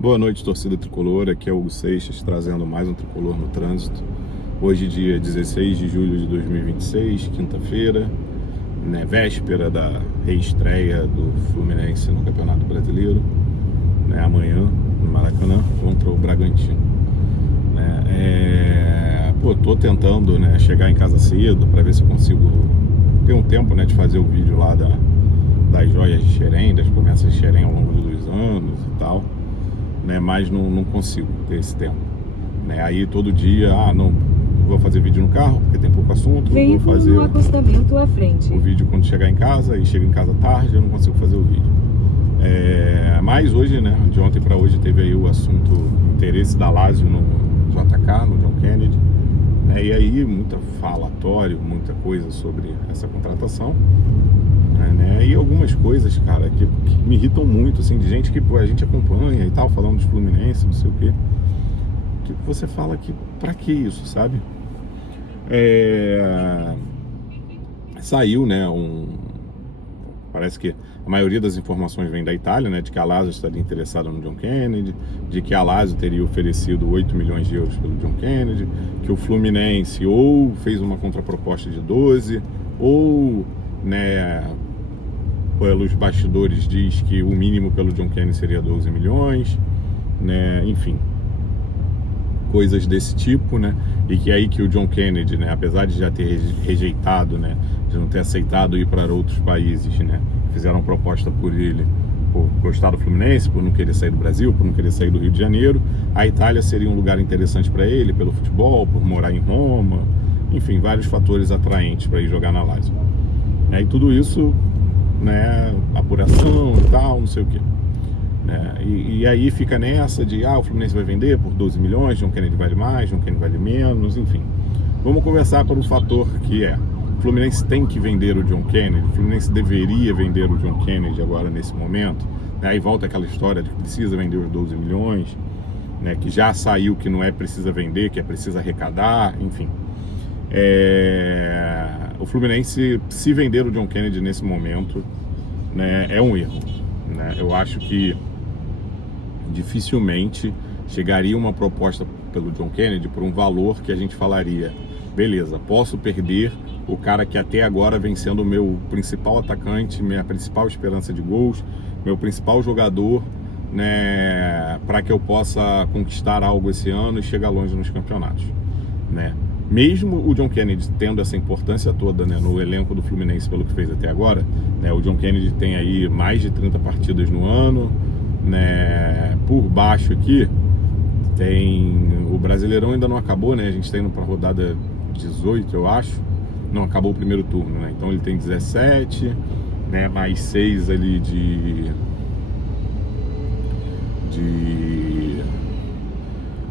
Boa noite, torcida tricolor. Aqui é Hugo Seixas, trazendo mais um Tricolor no Trânsito. Hoje, dia 16 de julho de 2026, quinta-feira, né, véspera da reestreia do Fluminense no Campeonato Brasileiro, né, amanhã, no Maracanã, contra o Bragantino. Tô tentando, né, chegar em casa cedo para ver se eu consigo ter um tempo, né, de fazer o vídeo lá das joias de Xerém, das promessas de Xerém ao longo dos anos e tal. Né, mas não consigo ter esse tempo, né? Aí todo dia, não vou fazer vídeo no carro porque tem pouco assunto, vou fazer no acostamento à frente. o vídeo quando chegar em casa, e chego em casa tarde, eu não consigo fazer o vídeo. Mas hoje, né, de ontem para hoje teve aí o assunto interesse da Lazio no JK, no John Kennedy, e aí muita falatório, muita coisa sobre essa contratação, né? E algumas coisas, cara, que me irritam muito, assim, de gente que a gente acompanha e tal, falando de Fluminense, não sei o quê, que você fala que pra que isso, sabe? Saiu, né, parece que a maioria das informações vem da Itália, né, de que a Lazio estaria interessada no John Kennedy, de que a Lazio teria oferecido 8 milhões de euros pelo John Kennedy, que o Fluminense ou fez uma contraproposta de 12, ou, né, pelos bastidores diz que o mínimo pelo John Kennedy seria 12 milhões, né, enfim, coisas desse tipo, né, e que aí que o John Kennedy, né, apesar de já ter rejeitado, né, de não ter aceitado ir para outros países, né, fizeram proposta por ele, por gostar do Fluminense, por não querer sair do Brasil, por não querer sair do Rio de Janeiro, a Itália seria um lugar interessante para ele, pelo futebol, por morar em Roma, enfim, vários fatores atraentes para ir jogar na Lazio. E tudo isso, né, apuração e tal, não sei o que, né, e aí fica nessa de, o Fluminense vai vender por 12 milhões, John Kennedy vale mais, John Kennedy vale menos, enfim. Vamos conversar por um fator que o Fluminense tem que vender o John Kennedy, o Fluminense deveria vender o John Kennedy agora nesse momento, né, aí volta aquela história de que precisa vender os 12 milhões, né, que já saiu que não é precisa vender, que é precisa arrecadar, enfim. O Fluminense, se vender o John Kennedy nesse momento, né, é um erro, né? Eu acho que dificilmente chegaria uma proposta pelo John Kennedy por um valor que a gente falaria, beleza, posso perder o cara que até agora vem sendo o meu principal atacante, minha principal esperança de gols, meu principal jogador, né, para que eu possa conquistar algo esse ano e chegar longe nos campeonatos, né? Mesmo o John Kennedy tendo essa importância toda, né, no elenco do Fluminense pelo que fez até agora, né, o John Kennedy tem aí mais de 30 partidas no ano, né, por baixo aqui tem o Brasileirão, ainda não acabou, né, a gente está indo para a rodada 18, eu acho, não acabou o primeiro turno, né, então ele tem 17, né, mais 6 ali de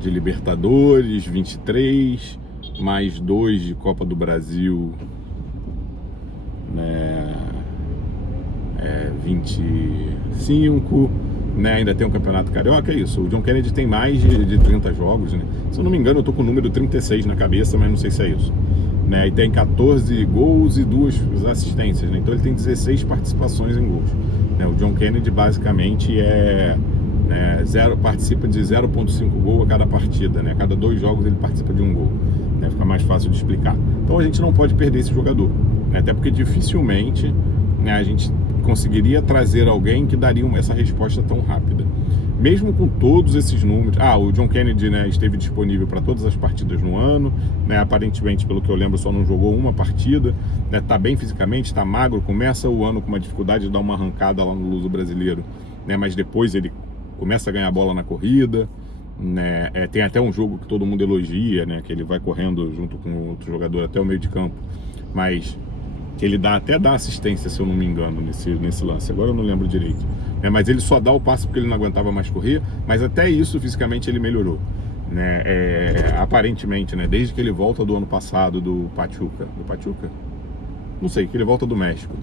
Libertadores, 23, mais 2 de Copa do Brasil, né, 25, né, ainda tem um Campeonato Carioca, é isso. O John Kennedy tem mais de 30 jogos, né? Se eu não me engano, eu tô com o número 36 na cabeça, mas não sei se é isso, né? E tem 14 gols e 2 assistências, né? Então ele tem 16 participações em gols, né? O John Kennedy basicamente participa de 0,5 gol a cada partida, né? A cada 2 jogos ele participa de um gol, né? Fica mais fácil de explicar. Então a gente não pode perder esse jogador, né? Até porque dificilmente, né, a gente conseguiria trazer alguém que daria essa resposta tão rápida, mesmo com todos esses números. O John Kennedy, né, esteve disponível para todas as partidas no ano, né, aparentemente, pelo que eu lembro, só não jogou uma partida, né, tá bem fisicamente, tá magro, começa o ano com uma dificuldade de dar uma arrancada lá no Luso Brasileiro, né, mas depois ele começa a ganhar bola na corrida, né, tem até um jogo que todo mundo elogia, né, que ele vai correndo junto com outro jogador até o meio de campo, mas que ele até dá assistência, se eu não me engano, nesse lance, agora eu não lembro direito, né, mas ele só dá o passe porque ele não aguentava mais correr, mas até isso fisicamente ele melhorou, né, aparentemente, né, desde que ele volta do ano passado do Pachuca, não sei, que ele volta do México,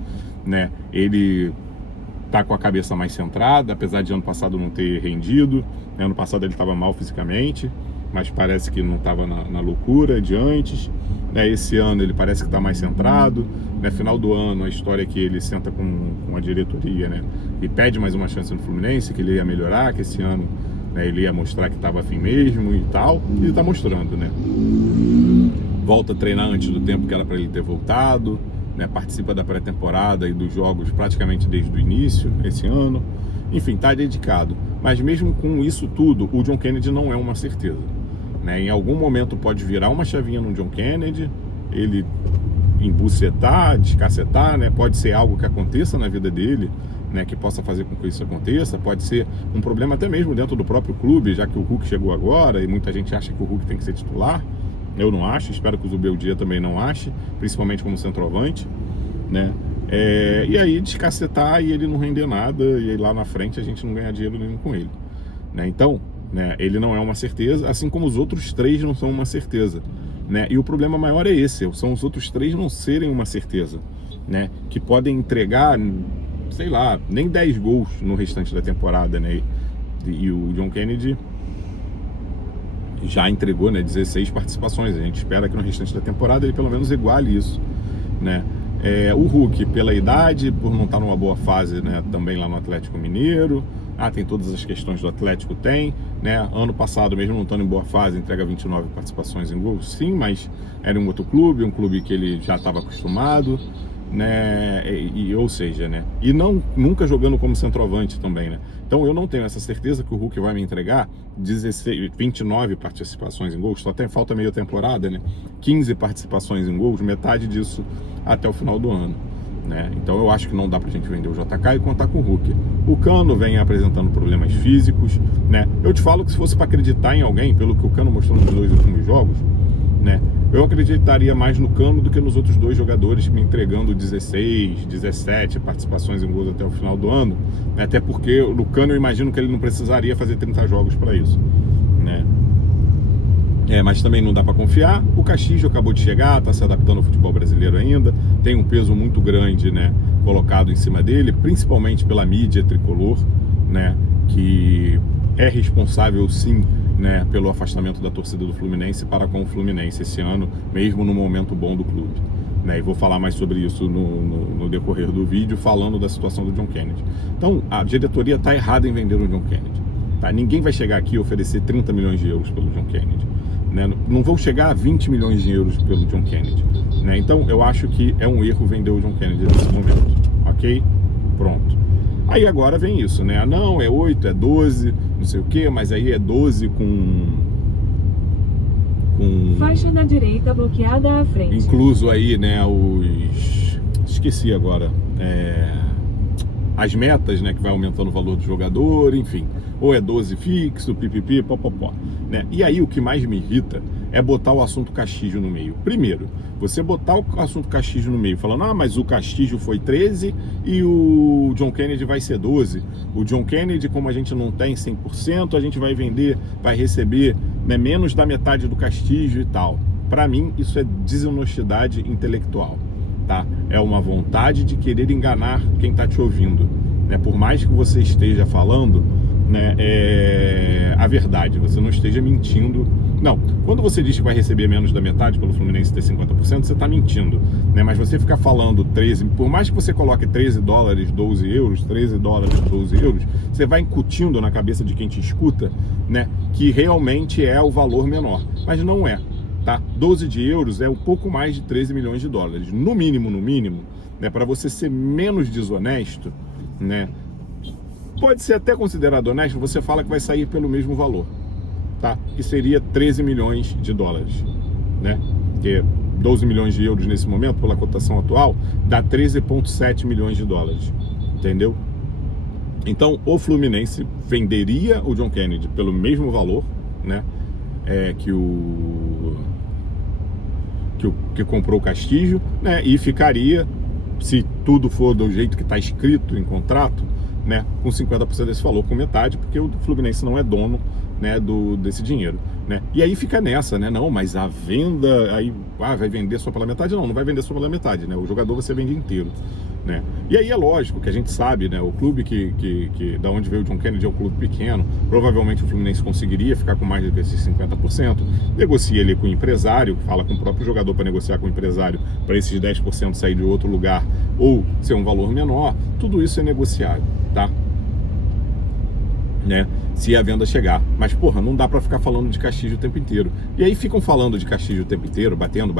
né, ele tá com a cabeça mais centrada, apesar de ano passado não ter rendido, né, ano passado ele estava mal fisicamente, mas parece que não estava na loucura de antes, né? Esse ano ele parece que está mais centrado, né? Final do ano a história é que ele senta com a diretoria, né, e pede mais uma chance no Fluminense, que ele ia melhorar, que esse ano né? Ele ia mostrar que estava afim mesmo e tal, e ele está mostrando, né? Volta a treinar antes do tempo que era para ele ter voltado, né? Participa da pré-temporada e dos jogos praticamente desde o início, esse ano. Enfim, está dedicado. Mas mesmo com isso tudo, o John Kennedy não é uma certeza, né? Em algum momento pode virar uma chavinha no John Kennedy, ele embucetar, descacetar, né? Pode ser algo que aconteça na vida dele, né? Que possa fazer com que isso aconteça. Pode ser um problema até mesmo dentro do próprio clube, já que o Hulk chegou agora e muita gente acha que o Hulk tem que ser titular. Eu não acho, espero que o Zubeldia também não ache, principalmente como centroavante, né? E aí descacetar e ele não render nada, e aí lá na frente a gente não ganhar dinheiro nenhum com ele, né? Então, né, ele não é uma certeza, assim como os outros três não são uma certeza, né? E o problema maior é esse, são os outros três não serem uma certeza, né? Que podem entregar, sei lá, nem 10 gols no restante da temporada, né? E o John Kennedy já entregou, né, 16 participações. A gente espera que no restante da temporada ele pelo menos iguale isso, né? O Hulk, pela idade, por não estar numa boa fase, né, também lá no Atlético Mineiro. Tem todas as questões do Atlético, tem, né? Ano passado, mesmo não estando em boa fase, entrega 29 participações em gols, sim, mas era um outro clube, um clube que ele já estava acostumado, né? Ou seja, né? E nunca jogando como centroavante também, né? Então eu não tenho essa certeza que o Hulk vai me entregar 29 participações em gols, só até falta meia temporada, né? 15 participações em gols, metade disso até o final do ano, né? Então eu acho que não dá pra gente vender o JK e contar com o Hulk. O Cano vem apresentando problemas físicos, né? Eu te falo que se fosse para acreditar em alguém, pelo que o Cano mostrou nos 2 últimos jogos, né, eu acreditaria mais no Cano do que nos outros 2 jogadores me entregando 16, 17 participações em gols até o final do ano, né? Até porque no Cano eu imagino que ele não precisaria fazer 30 jogos para isso, né? Mas também não dá para confiar. O Castillo acabou de chegar, está se adaptando ao futebol brasileiro ainda, tem um peso muito grande, né, colocado em cima dele, principalmente pela mídia tricolor, né, que é responsável sim, né, pelo afastamento da torcida do Fluminense para com o Fluminense esse ano, mesmo no momento bom do clube, né? E vou falar mais sobre isso no decorrer do vídeo, falando da situação do John Kennedy. Então, a diretoria está errada em vender o John Kennedy, tá? Ninguém vai chegar aqui e oferecer 30 milhões de euros pelo John Kennedy, né? Não vão chegar a 20 milhões de euros pelo John Kennedy, né? Então, eu acho que é um erro vender o John Kennedy nesse momento, ok? Pronto. Aí agora vem isso, né? Não, é 8, é 12, não sei o que, mas aí é 12 com faixa da direita bloqueada à frente. Incluso aí, né, esqueci agora, as metas, né, que vai aumentando o valor do jogador, enfim. Ou é 12 fixo, pipipi, popopó, né? E aí o que mais me irrita é botar o assunto Castillo no meio. Primeiro, você botar o assunto Castillo no meio, falando, mas o Castillo foi 13 e o John Kennedy vai ser 12. O John Kennedy, como a gente não tem 100%, a gente vai vender, vai receber, né, menos da metade do Castillo e tal. Para mim, isso é desonestidade intelectual, tá? É uma vontade de querer enganar quem tá te ouvindo, né? Por mais que você esteja falando, né, a verdade, você não esteja mentindo. Não, quando você diz que vai receber menos da metade pelo Fluminense ter 50%, você está mentindo, né? Mas você ficar falando 13, por mais que você coloque 13 dólares, 12 euros, 13 dólares, 12 euros, você vai incutindo na cabeça de quem te escuta, né, que realmente é o valor menor, mas não é, tá? 12 de euros é um pouco mais de 13 milhões de dólares, no mínimo, né, para você ser menos desonesto, né? Pode ser até considerado honesto, você fala que vai sair pelo mesmo valor, tá? Que seria 13 milhões de dólares, né? Que 12 milhões de euros nesse momento, pela cotação atual, dá 13,7 milhões de dólares, entendeu? Então, o Fluminense venderia o John Kennedy pelo mesmo valor, né? Que comprou o Castillo, né? E ficaria, se tudo for do jeito que está escrito em contrato, né, com 50% desse valor, com metade, porque o Fluminense não é dono, né, desse dinheiro, né? E aí fica nessa, né? Não, mas a venda, aí vai vender só pela metade? Não vai vender só pela metade, né? O jogador você vende inteiro, né? E aí é lógico que a gente sabe, né? O clube da onde veio o John Kennedy é um clube pequeno, provavelmente o Fluminense conseguiria ficar com mais do que esses 50%, negocia ele com o empresário, fala com o próprio jogador para negociar com o empresário para esses 10% sair de outro lugar ou ser um valor menor, tudo isso é negociável, tá? né, se a venda chegar. Mas, porra, não dá pra ficar falando de Castilho o tempo inteiro. E aí ficam falando de Castilho o tempo inteiro, batendo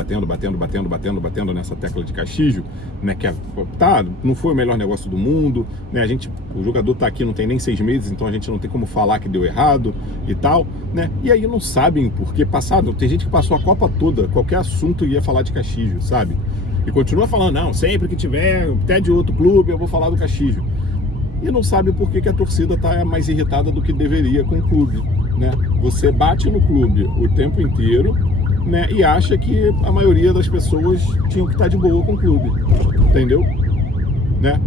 nessa tecla de Castilho, né, que não foi o melhor negócio do mundo, né, o jogador tá aqui não tem nem 6 meses, então a gente não tem como falar que deu errado e tal, né, e aí não sabem porque tem gente que passou a Copa toda, qualquer assunto ia falar de Castilho, sabe? E continua falando, não, sempre que tiver, até de outro clube, eu vou falar do Castilho. E não sabe por que a torcida está mais irritada do que deveria com o clube, né? Você bate no clube o tempo inteiro, né? E acha que a maioria das pessoas tinham que estar de boa com o clube, entendeu? Né?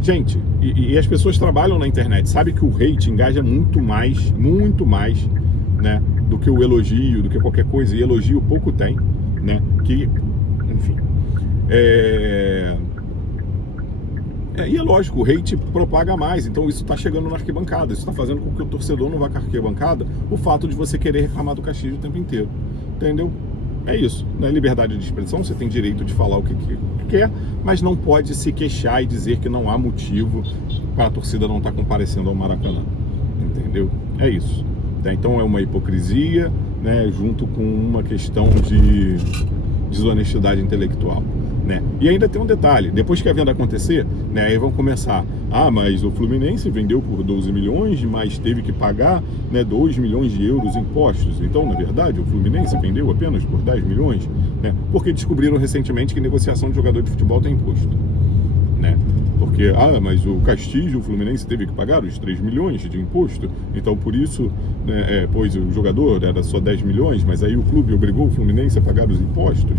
Gente, e as pessoas trabalham na internet, sabe que o hate engaja muito mais, né? Do que o elogio, do que qualquer coisa. E elogio pouco tem, né? Que, enfim, e é lógico, o hate propaga mais, então isso está chegando na arquibancada, isso está fazendo com que o torcedor não vá com a arquibancada, o fato de você querer reclamar do Castilho o tempo inteiro, entendeu? É isso, né? Liberdade de expressão, você tem direito de falar o que quer, mas não pode se queixar e dizer que não há motivo para a torcida não estar comparecendo ao Maracanã, entendeu? É isso, tá? Então é uma hipocrisia, né, junto com uma questão de desonestidade intelectual. Né? E ainda tem um detalhe, depois que a venda acontecer, né, aí vão começar, mas o Fluminense vendeu por 12 milhões, mas teve que pagar, né, 2 milhões de euros em impostos, então na verdade o Fluminense vendeu apenas por 10 milhões, né, porque descobriram recentemente que negociação de jogador de futebol tem imposto, né? Porque, mas o Castilho, o Fluminense teve que pagar os 3 milhões de imposto, então por isso, né, pois o jogador era só 10 milhões, mas aí o clube obrigou o Fluminense a pagar os impostos.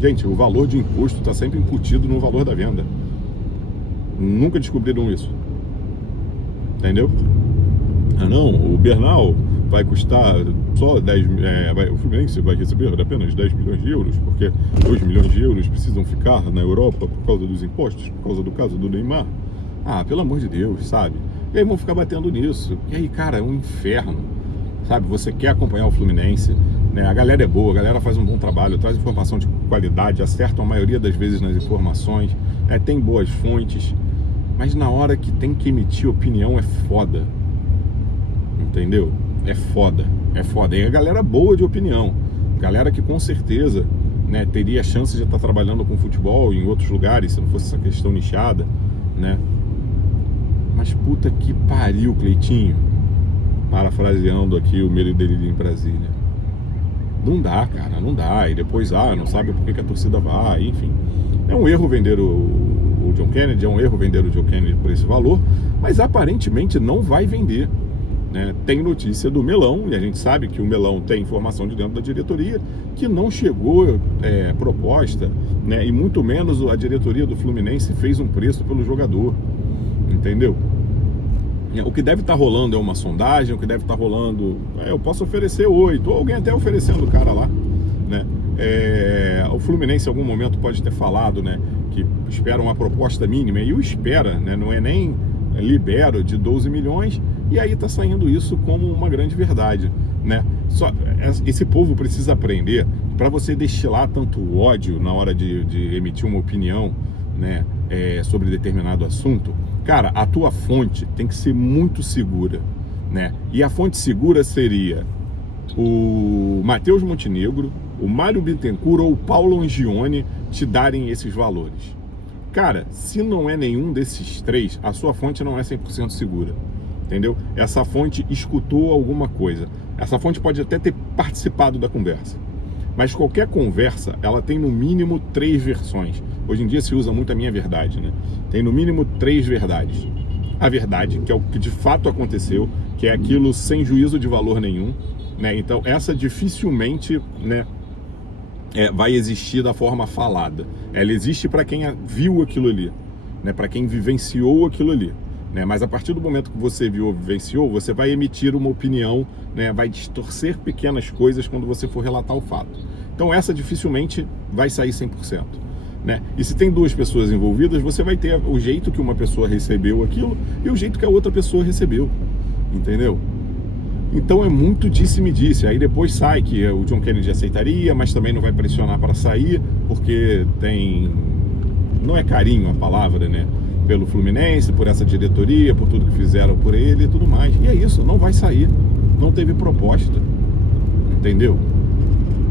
Gente, o valor de imposto está sempre incutido no valor da venda. Nunca descobriram isso. Entendeu? Não, o Bernal vai custar só 10... o Fluminense vai receber apenas 10 milhões de euros, porque 2 milhões de euros precisam ficar na Europa por causa dos impostos, por causa do caso do Neymar. Pelo amor de Deus, sabe? E aí vão ficar batendo nisso. E aí, cara, é um inferno. Sabe? Você quer acompanhar o Fluminense, né? A galera é boa, a galera faz um bom trabalho, traz informação de qualidade, acertam a maioria das vezes nas informações, né? Tem boas fontes, mas na hora que tem que emitir opinião é foda, entendeu? É foda. E a galera boa de opinião, galera que com certeza, né, teria chance de estar trabalhando com futebol em outros lugares, se não fosse essa questão nichada, né? Mas puta que pariu, Cleitinho, parafraseando aqui o Medo e Delírio em Brasília. Não dá, cara, não dá. E depois, não sabe por que a torcida vai, enfim. É um erro vender o John Kennedy, por esse valor, mas aparentemente não vai vender, né? Tem notícia do Melão, e a gente sabe que o Melão tem informação de dentro da diretoria, que não chegou proposta, né? E muito menos a diretoria do Fluminense fez um preço pelo jogador, entendeu? O que deve estar rolando é uma sondagem, o que deve estar rolando, eu posso oferecer 8, ou alguém até oferecendo o cara lá, né? O Fluminense em algum momento pode ter falado, né, que espera uma proposta mínima, e o espera, né, não é nem libero de 12 milhões, e aí está saindo isso como uma grande verdade, né? Esse povo precisa aprender, para você destilar tanto ódio na hora de emitir uma opinião, né, sobre determinado assunto, cara, a tua fonte tem que ser muito segura, né? E a fonte segura seria o Matheus Montenegro, o Mário Bittencourt ou o Paulo Angione te darem esses valores. Cara, se não é nenhum desses três, a sua fonte não é 100% segura, entendeu? Essa fonte escutou alguma coisa. Essa fonte pode até ter participado da conversa, mas qualquer conversa, ela tem no mínimo 3 versões. Hoje em dia se usa muito a minha verdade, né? Tem no mínimo 3 verdades. A verdade, que é o que de fato aconteceu, que é aquilo sem juízo de valor nenhum, né? Então essa dificilmente, né, vai existir da forma falada. Ela existe para quem viu aquilo ali, né? Para quem vivenciou aquilo ali, né? Mas a partir do momento que você vivenciou, você vai emitir uma opinião, né? Vai distorcer pequenas coisas quando você for relatar o fato. Então essa dificilmente vai sair 100%. Né? E se tem 2 pessoas envolvidas, você vai ter o jeito que uma pessoa recebeu aquilo e o jeito que a outra pessoa recebeu, entendeu? Então é muito disse-me-disse. Aí depois sai que o John Kennedy aceitaria, mas também não vai pressionar para sair, porque tem... não é carinho a palavra, né? pelo Fluminense, por essa diretoria, por tudo que fizeram por ele e tudo mais. E é isso, não vai sair. Não teve proposta. Entendeu?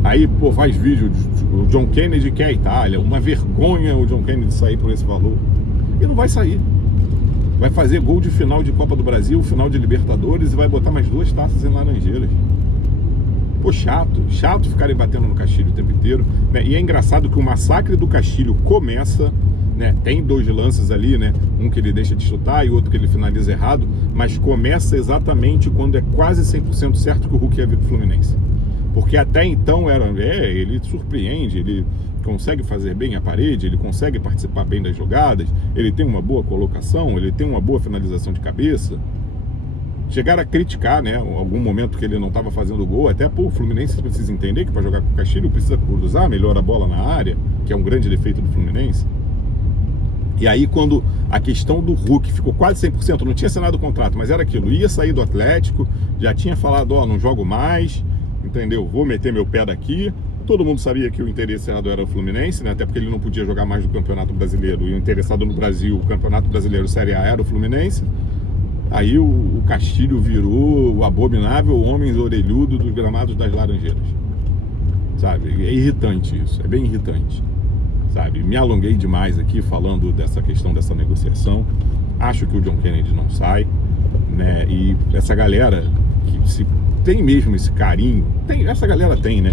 Aí, pô, faz vídeo, o John Kennedy quer a Itália, uma vergonha o John Kennedy sair por esse valor. E não vai sair. Vai fazer gol de final de Copa do Brasil, final de Libertadores e vai botar mais 2 taças em Laranjeiras. Pô, chato ficarem batendo no Castilho o tempo inteiro, né? E é engraçado que o massacre do Castilho começa, né? Tem 2 lances ali, né? Um que ele deixa de chutar e outro que ele finaliza errado, mas começa exatamente quando é quase 100% certo que o Hulk ia vir pro Fluminense. Porque até então ele surpreende, ele consegue fazer bem a parede, ele consegue participar bem das jogadas, ele tem uma boa colocação, ele tem uma boa finalização de cabeça. Chegaram a criticar, né, algum momento que ele não estava fazendo gol, até pô, o Fluminense precisa entender que para jogar com o Castilho precisa cruzar melhor a bola na área, que é um grande defeito do Fluminense. E aí quando a questão do Hulk ficou quase 100%, não tinha assinado o contrato, mas era aquilo, ia sair do Atlético, já tinha falado, ó, não jogo mais, entendeu? Vou meter meu pé daqui. Todo mundo sabia que o interessado era o Fluminense, né? Até porque ele não podia jogar mais no Campeonato Brasileiro. E o interessado no Brasil, o Campeonato Brasileiro Série A, era o Fluminense. Aí o Castilho virou o abominável homem orelhudo dos gramados das Laranjeiras. Sabe? É irritante isso, é bem irritante. Sabe? Me alonguei demais aqui falando dessa questão dessa negociação. Acho que o John Kennedy não sai, né? E essa galera que se tem mesmo esse carinho, essa galera tem, né?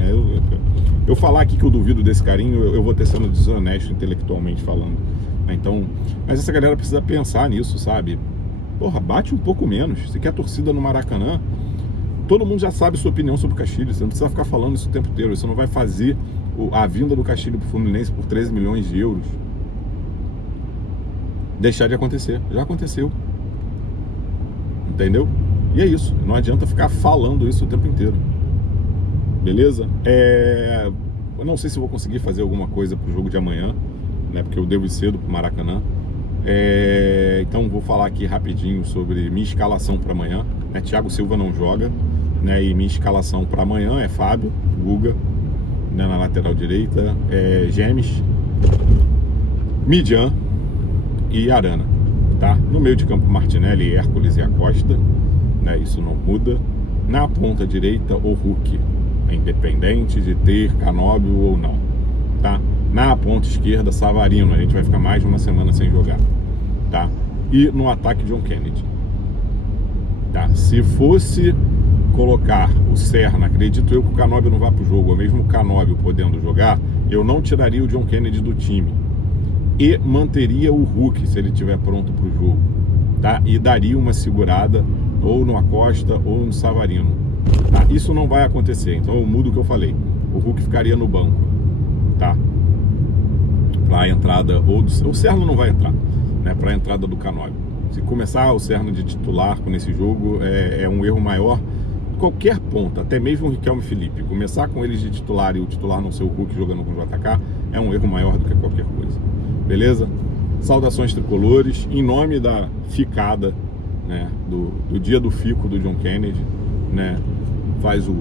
Eu falar aqui que eu duvido desse carinho, eu vou ter sendo desonesto intelectualmente falando, né? Então, mas essa galera precisa pensar nisso, sabe? Porra, bate um pouco menos. Se quer torcida no Maracanã, todo mundo já sabe sua opinião sobre o Castilho, você não precisa ficar falando isso o tempo inteiro, você não vai fazer a vinda do Castilho pro Fluminense por 13 milhões de euros deixar de acontecer. Já aconteceu. Entendeu? E é isso, não adianta ficar falando isso o tempo inteiro. Beleza? Eu não sei se vou conseguir fazer alguma coisa pro jogo de amanhã, né? Porque eu devo ir cedo pro Maracanã. Então vou falar aqui rapidinho sobre minha escalação para amanhã, né? Thiago Silva não joga, né? E minha escalação para amanhã é Fábio, Guga, né? Na lateral direita, Gemes, Midian e Arana, tá? No meio de campo, Martinelli, Hércules e Acosta, né? Isso não muda. Na ponta direita, o Hulk, independente de ter Canóbio ou não, tá? Na ponta esquerda, Savarino, a gente vai ficar mais de uma semana sem jogar, tá? E no ataque, John Kennedy, tá? Se fosse colocar o Serna, acredito eu que o Canóbio não vá pro jogo, ou mesmo o Canóbio podendo jogar, eu não tiraria o John Kennedy do time e manteria o Hulk se ele estiver pronto pro jogo, tá? E daria uma segurada ou no Acosta ou no Savarino, tá? Isso não vai acontecer, então eu mudo o que eu falei, o Hulk ficaria no banco, tá? Para a entrada, o Serna não vai entrar, né? Para a entrada do Canóbio. Se começar o Serna de titular nesse jogo, é um erro maior. Qualquer ponta, até mesmo o Riquelme e Felipe, começar com eles de titular e o titular não ser o Hulk jogando com o JK, é um erro maior do que qualquer coisa. Beleza? Saudações tricolores, em nome da ficada, né? Do dia do fico do John Kennedy, né? Faz o